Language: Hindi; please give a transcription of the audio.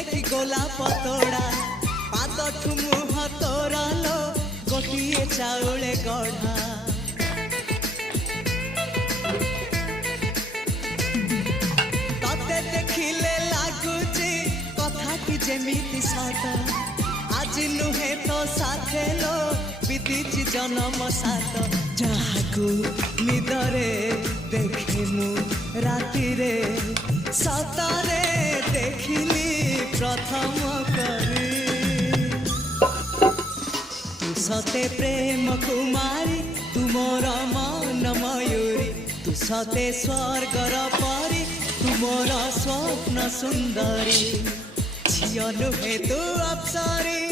देखी गोलाप तोड़ा पादठु मुह तोरा लो गोटिए चाउले गढ़ा तते देखिले लागुची कथा की जेमिति सत आज नुहे तो साथे लो बीतीची जन्म सात जहाकू निदरे देखे मु राति रे सतरे देखिली प्रथम करी तू सते प्रेम कुमारी तुमर मन मयूरी तू सते स्वर्गर परी तुमर स्वप्न सुंदरी झियो नुहे तू अप्सरी।